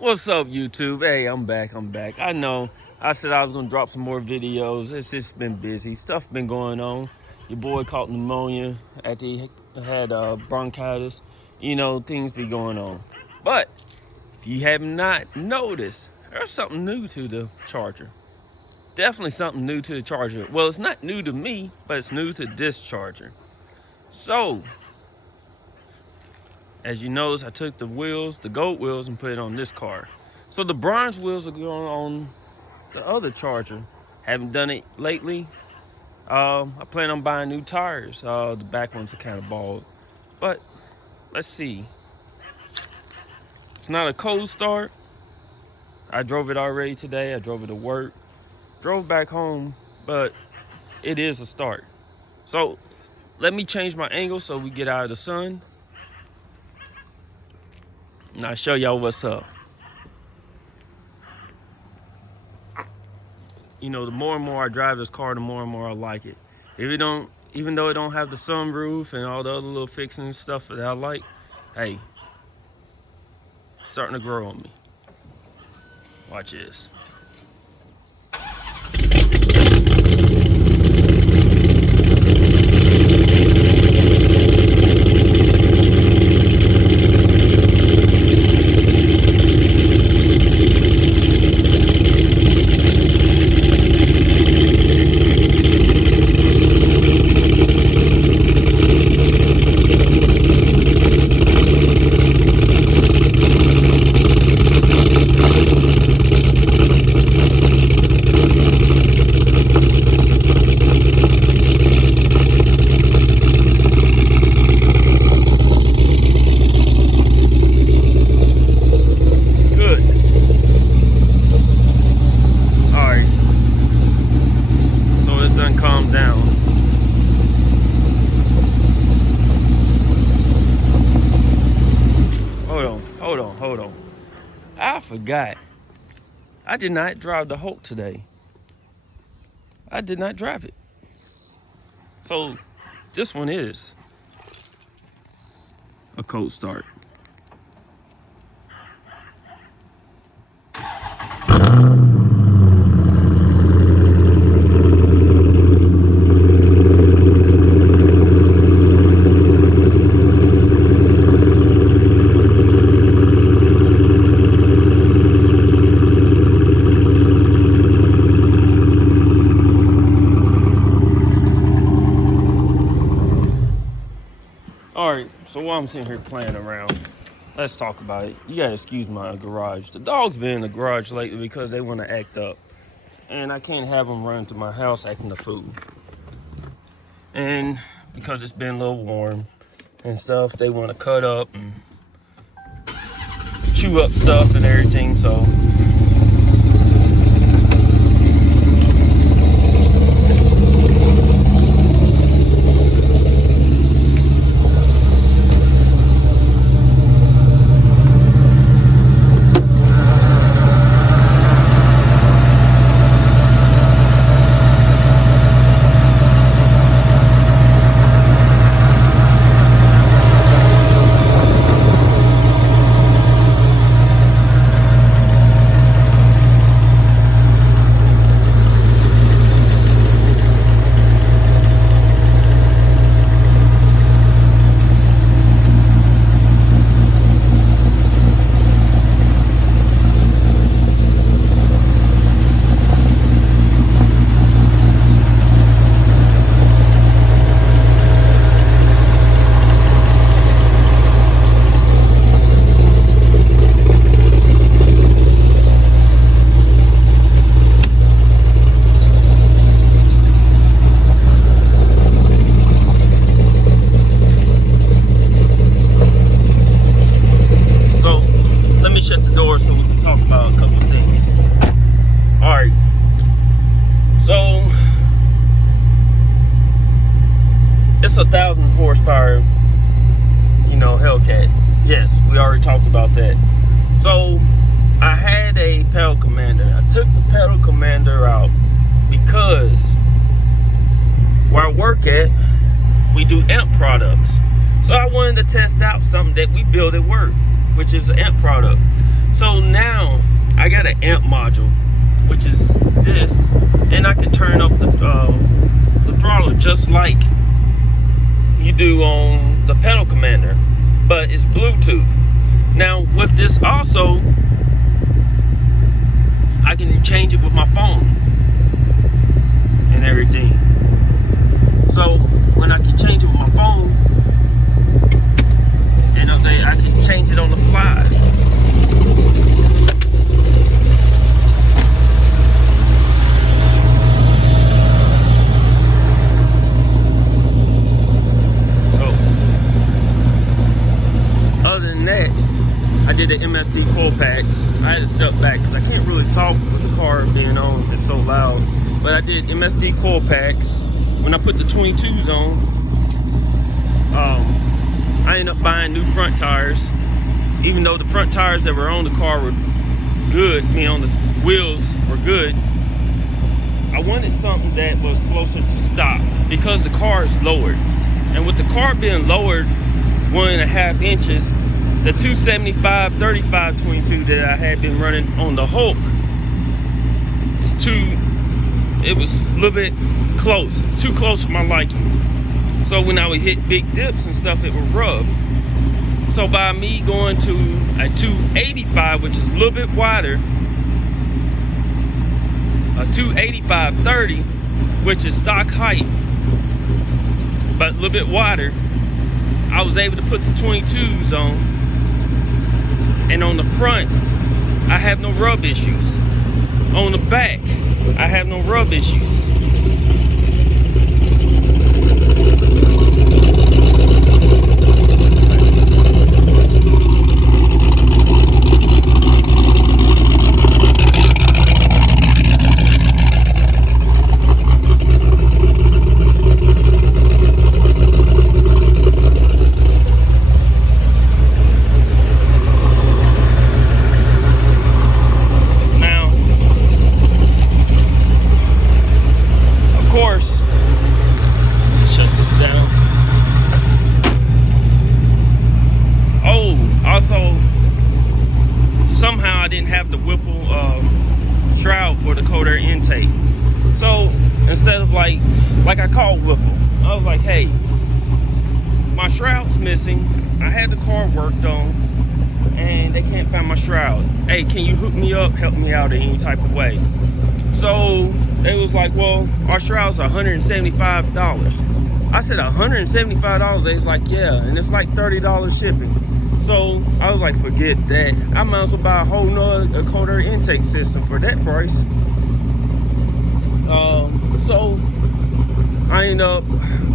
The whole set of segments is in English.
What's up, YouTube? Hey, I'm back. I know I said I was gonna drop some more videos. It's just been busy. Stuff been going on. Your boy caught pneumonia after he had bronchitis. You know, things be going on. But if you have not noticed, there's something new to the Charger. Definitely something new to the Charger. Well, it's not new to me, but it's new to this Charger. So, as you notice, I took the wheels, the gold wheels, and put it on this car. So the bronze wheels are going on the other Charger. Haven't done it lately. I plan on buying new tires. The back ones are kind of bald. But let's see. It's not a cold start. I drove it already today. I drove it to work. Drove back home, but it is a start. So let me change my angle so we get out of the sun. And I'll show y'all what's up. You know, the more and more I drive this car, the more and more I like it. Even though it don't have the sunroof and all the other little fixing and stuff that I like, hey, starting to grow on me. Watch this. Calm down. Hold on. I forgot. I did not drive the Hulk today. I did not drive it. So this one is a cold start. Alright, so while I'm sitting here playing around, let's talk about it. You gotta excuse my garage. The dog's been in the garage lately because they want to act up. And I can't have them run to my house acting a fool. And because it's been a little warm and stuff, they want to cut up and chew up stuff and everything, so shut the door so we can talk about a couple of things. Alright. So it's 1,000 horsepower, you know, Hellcat. Yes, we already talked about that. So I had a pedal commander. I took the pedal commander out because where I work at, we do amp products. So I wanted to test out something that we build at work, which is an amp product. So now I got an amp module, which is this, and I can turn up the throttle just like you do on the pedal commander, but it's Bluetooth. Now with this also, I can change it with my phone and everything. So when I can change it with my phone, and I can change it on the fly. I did the MST full packs. I had to step back because I can't really talk with the car being on. It's so loud. But I did MST full packs. When I put the 22s on, I ended up buying new front tires. Even though the front tires that were on the car were good, I mean on the wheels were good, I wanted something that was closer to stock because the car is lowered. And with the car being lowered 1.5 inches, the 275 35 22 that I had been running on the Hulk it was a little bit close. It's too close for my liking. So when I would hit big dips and stuff, it would rub. So by me going to a 285, which is a little bit wider, a 285 30, which is stock height, but a little bit wider, I was able to put the 22s on. And on the front, I have no rub issues. On the back, I have no rub issues. Somehow I didn't have the Whipple shroud for the cold air intake. So instead of like I called Whipple, I was like, hey, my shroud's missing. I had the car worked on and they can't find my shroud. Hey, can you hook me up, help me out in any type of way? So they was like, well, our shroud's $175. I said $175? They was like, yeah, and it's like $30 shipping. So I was like, forget that. I might as well buy a whole nother cold air intake system for that price. So I ended up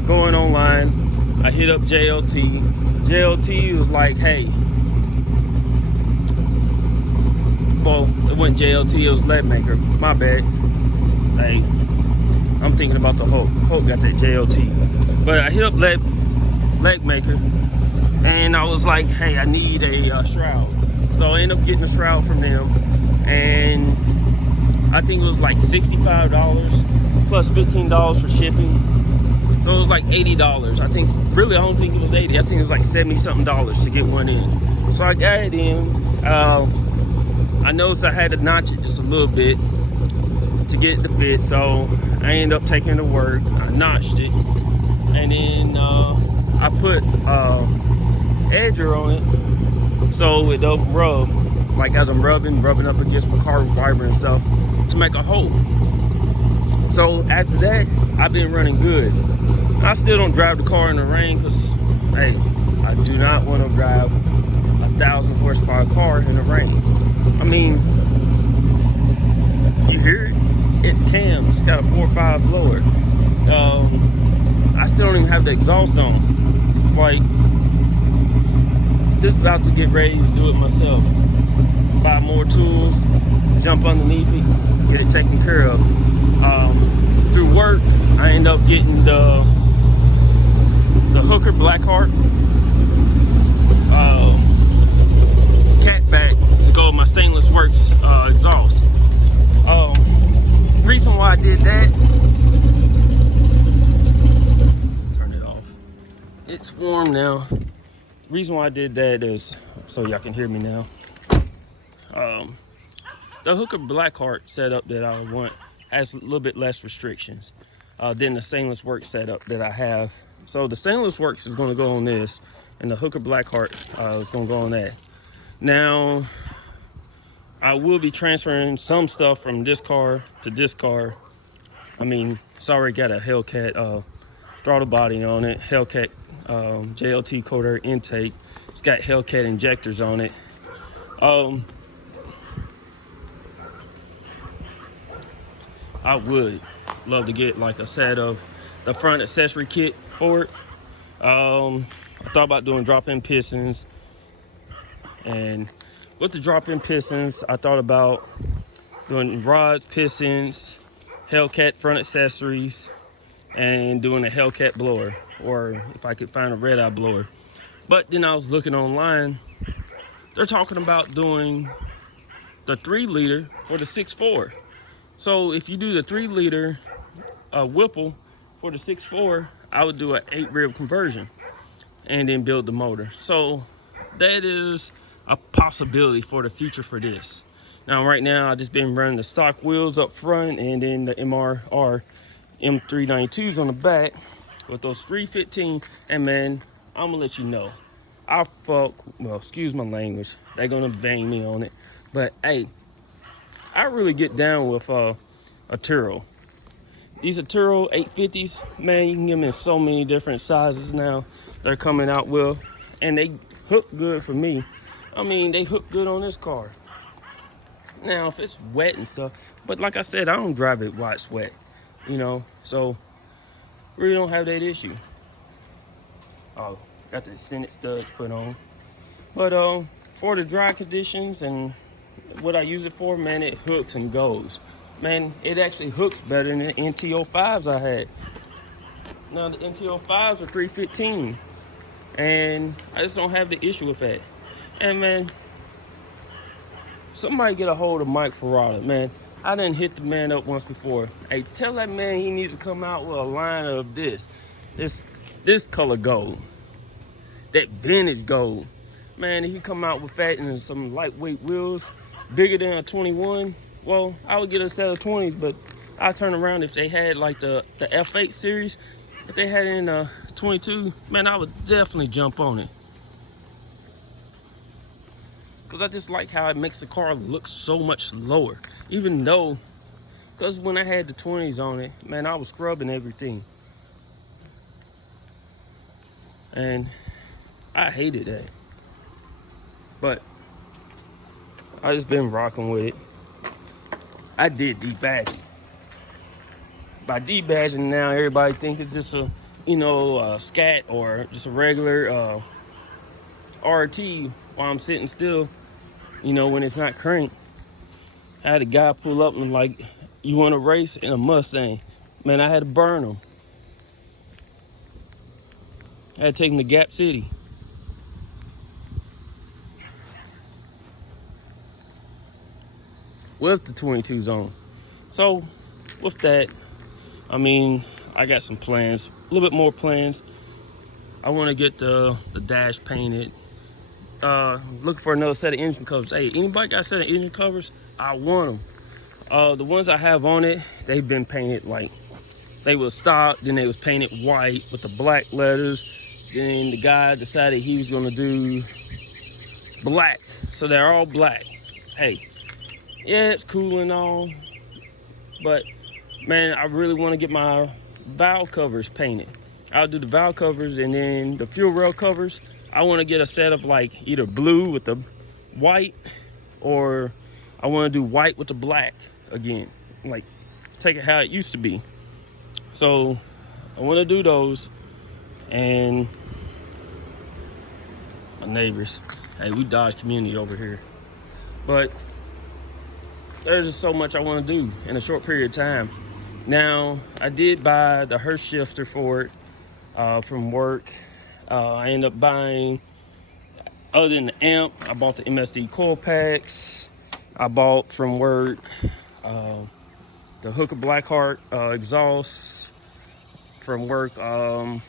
going online. I hit up JLT. JLT was like, hey, well, it wasn't JLT, it was Lead Maker. My bad. Hey, I'm thinking about the Hulk. Hulk got that JLT. But I hit up Leg Maker. And I was like, hey, I need a shroud. So I ended up getting a shroud from them. And I think it was like $65 plus $15 for shipping. So it was like $80. I think, really, I don't think it was 80. I think it was like 70 something dollars to get one in. So I got it in. I noticed I had to notch it just a little bit to get it to fit. So I ended up taking it to work. I notched it. And then I put edger on it so it don't rub, like as I'm rubbing up against my carbon fiber and stuff to make a hole. So after that, I've been running good. I still don't drive the car in the rain because, hey, I do not want to drive a 1,000 horsepower car in the rain. I mean, you hear it? It's cam. It's got a 4.5 blower. I still don't even have the exhaust on. Like, just about to get ready to do it myself. Buy more tools, jump underneath it, get it taken care of. Through work, I end up getting the Hooker Blackheart cat back to go with my Stainless Works exhaust. Reason why I did that, turn it off. It's warm now. reason why I did that is so y'all can hear me now. The Hooker Blackheart setup that I want has a little bit less restrictions than the Stainless Works setup that I have. So the Stainless Works is going to go on this, and the Hooker Blackheart is going to go on that. Now, I will be transferring some stuff from this car to this car. I mean, it's already got a Hellcat throttle body on it, Hellcat JLT cold air intake. It's got Hellcat injectors on it. I would love to get like a set of the front accessory kit for it. I thought about doing drop-in pistons, and with the drop-in pistons, I thought about doing rods, pistons, Hellcat front accessories, and doing a Hellcat blower, or if I could find a red-eye blower. But then I was looking online, they're talking about doing the 3-liter for the 6.4. So if you do the 3-liter Whipple for the 6.4, I would do an 8-rib conversion and then build the motor. So that is a possibility for the future for this. Now, right now, I just been running the stock wheels up front and then the MRR M392s on the back with those 315. And man, I'm gonna let you know, well, excuse my language, they're gonna bang me on it, but hey, I really get down with Turo. These Turo 850s, man, you can get them in so many different sizes now. They're coming out with, and they hook good for me. I mean, they hook good on this car. Now, if it's wet and stuff, but like I said, I don't drive it while it's wet, you know, so really don't have that issue. Oh, got the extended studs put on. But for the dry conditions and what I use it for, man, it hooks and goes. Man, it actually hooks better than the NT05s I had. Now, the NT05s are 315, and I just don't have the issue with that. And man, somebody get a hold of Mike Ferrata, man. I done hit the man up once before. Hey, tell that man he needs to come out with a line of this color gold, that vintage gold. Man, if he come out with that and some lightweight wheels, bigger than a 21, well, I would get a set of 20s, but I turn around if they had like the F8 series, if they had it in a 22, man, I would definitely jump on it. Because I just like how it makes the car look so much lower. Even though, because when I had the 20s on it, man, I was scrubbing everything. And I hated that. But I just been rocking with it. I did debadging. By debadging now, everybody think it's just a, scat or just a regular RT while I'm sitting still, when it's not cranked. I had a guy pull up and like, you want to race in a Mustang? Man, I had to burn him. I had to take him to Gap City. With the 22s on. So with that, I mean, I got some plans, a little bit more plans. I want to get the dash painted. Looking for another set of engine covers. Hey, anybody got a set of engine covers? I want them. The ones I have on it, they've been painted like, they was stock, then they was painted white with the black letters. Then the guy decided he was gonna do black, so they're all black. Hey, yeah, it's cool and all, but man, I really want to get my valve covers painted. I'll do the valve covers, and then the fuel rail covers, I want to get a set of like either blue with the white, or I want to do white with the black again, like take it how it used to be. So I want to do those. And my neighbors, hey, we Dodge community over here, but there's just so much I want to do in a short period of time. Now, I did buy the Hurst shifter for it from work. I ended up buying, other than the amp, I bought the MSD coil packs. I bought from work the Hooker Blackheart exhaust from work. I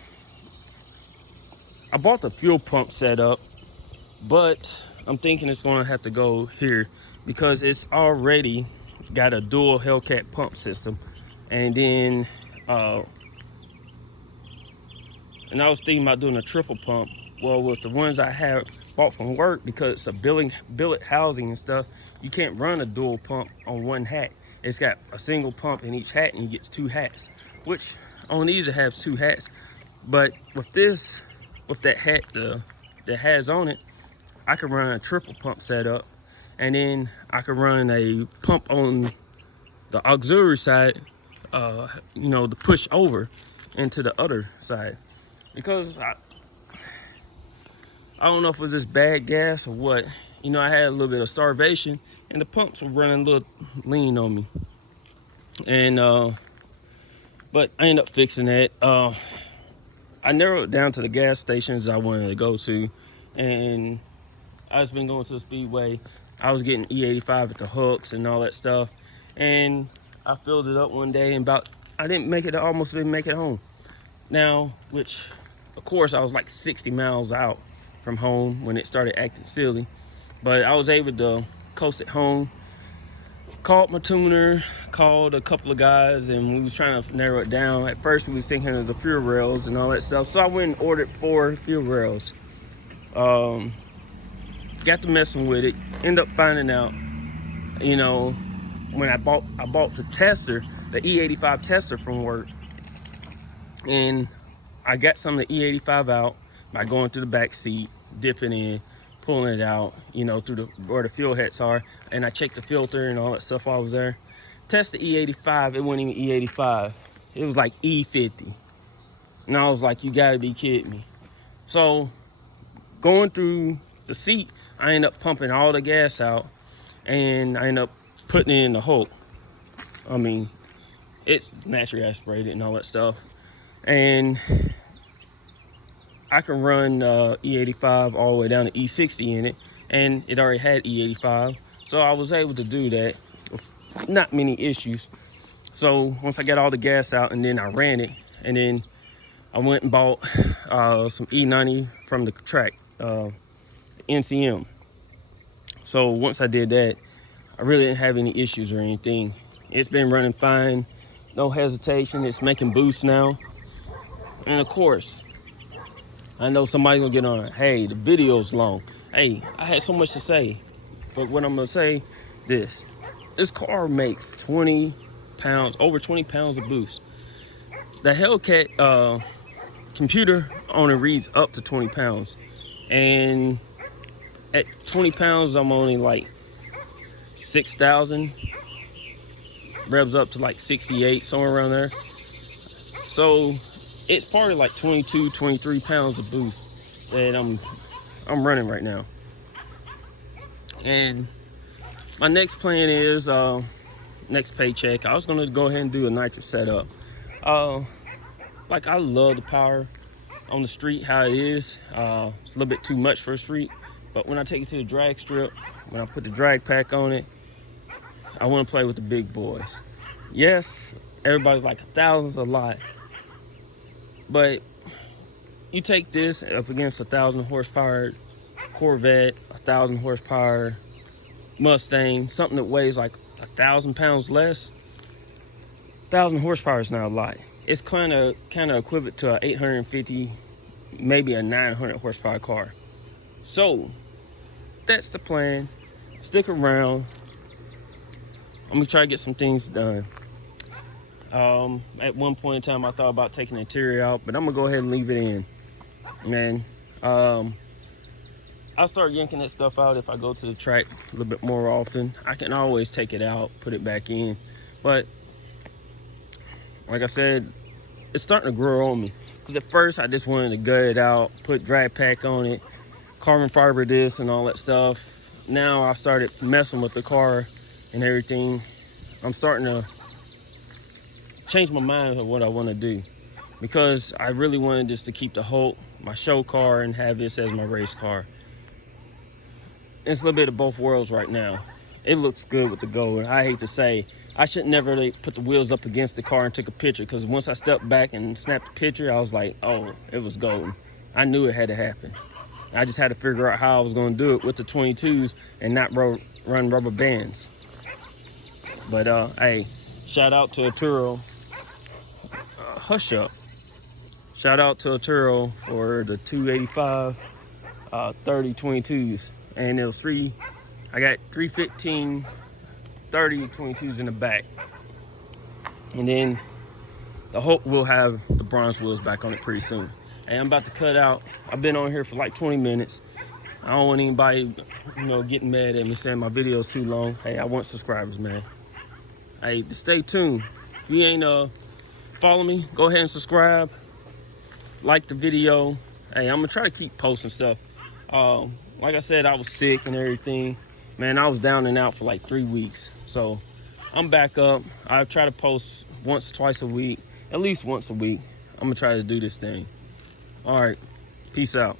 I bought the fuel pump set up, but I'm thinking it's gonna have to go here because it's already got a dual Hellcat pump system. And then and I was thinking about doing a triple pump. Well, with the ones I have bought from work, because it's a billet housing and stuff, you can't run a dual pump on one hat. It's got a single pump in each hat and you get 2 hats, which on these it has 2 hats. But with this, with that hat that has on it, I could run a triple pump setup, and then I could run a pump on the auxiliary side, you know, to push over into the other side. Because I don't know if it was just bad gas or what. You know, I had a little bit of starvation and the pumps were running a little lean on me. And but I ended up fixing that. I narrowed it down to the gas stations I wanted to go to, and I just been going to the Speedway. I was getting E85 at the hooks and all that stuff, and I filled it up one day, and I almost didn't make it home. Now, which of course I was like 60 miles out from home when it started acting silly, but I was able to coast it home. Called my tuner, called a couple of guys, and we was trying to narrow it down. At first we was thinking of the fuel rails and all that stuff, so I went and ordered 4 fuel rails. Got to messing with it, end up finding out, you know, when I bought the tester, the E85 tester from work, and I got some of the E85 out by going through the back seat, dipping in, pulling it out, you know, through where the fuel heads are, and I checked the filter and all that stuff while I was there. Test the E85, it wasn't even E85, it was like E50, and I was like, you gotta be kidding me. So going through the seat, I ended up pumping all the gas out, and I ended up putting it in the Hulk. I mean, it's naturally aspirated and all that stuff, and I can run E85 all the way down to E60 in it, and it already had E85, so I was able to do that with not many issues. So once I got all the gas out, and then I ran it, and then I went and bought some E90 from the track, NCM. So once I did that, I really didn't have any issues or anything. It's been running fine, no hesitation. It's making boosts now, and of course, I know somebody's gonna get on it. Hey, the video's long. Hey, I had so much to say, but what I'm gonna say, this car makes 20 pounds, over 20 pounds of boost. The Hellcat computer only reads up to 20 pounds, and at 20 pounds, I'm only like 6,000. Revs up to like 68, somewhere around there. So it's probably like 22, 23 pounds of boost that I'm running right now. And my next plan is next paycheck, I was gonna go ahead and do a nitrous setup. Like, I love the power on the street, how it is. It's a little bit too much for a street, but when I take it to the drag strip, when I put the drag pack on it, I want to play with the big boys. Yes, everybody's like 1,000's a lot, but you take this up against 1,000 horsepower Corvette, 1,000 horsepower Mustang, something that weighs like 1,000 pounds less. 1,000 horsepower is not a lot. It's kind of equivalent to an 850, maybe a 900 horsepower car. So that's the plan. Stick around. I'm gonna try to get some things done. At one point in time, I thought about taking the interior out, but I'm gonna go ahead and leave it in. Man, I'll start yanking that stuff out if I go to the track a little bit more often. I can always take it out, put it back in, but like I said, it's starting to grow on me. Because at first, I just wanted to gut it out, put drag pack on it, carbon fiber this and all that stuff. Now I started messing with the car and everything. I'm starting to change my mind of what I want to do, because I really wanted just to keep the Hulk, my show car, and have this as my race car. It's a little bit of both worlds right now. It looks good with the gold. I hate to say, I should never really put the wheels up against the car and took a picture, because once I stepped back and snapped the picture, I was like, oh, it was golden. I knew it had to happen. I just had to figure out how I was going to do it with the 22s and not run rubber bands. But hey, shout out to Arturo. Hush up. Shout out to Arturo for the 285 30 22s. And it was I got 315 30 22s in the back. And then I hope we'll have the bronze wheels back on it pretty soon. Hey, I'm about to cut out. I've been on here for like 20 minutes. I don't want anybody, getting mad at me saying my video's too long. Hey, I want subscribers, man. Hey, stay tuned. If you ain't follow me, go ahead and subscribe. Like the video. Hey, I'm gonna try to keep posting stuff. Like I said, I was sick and everything. Man, I was down and out for like 3 weeks. So I'm back up. I try to post once, twice a week, at least once a week. I'm gonna try to do this thing. All right, peace out.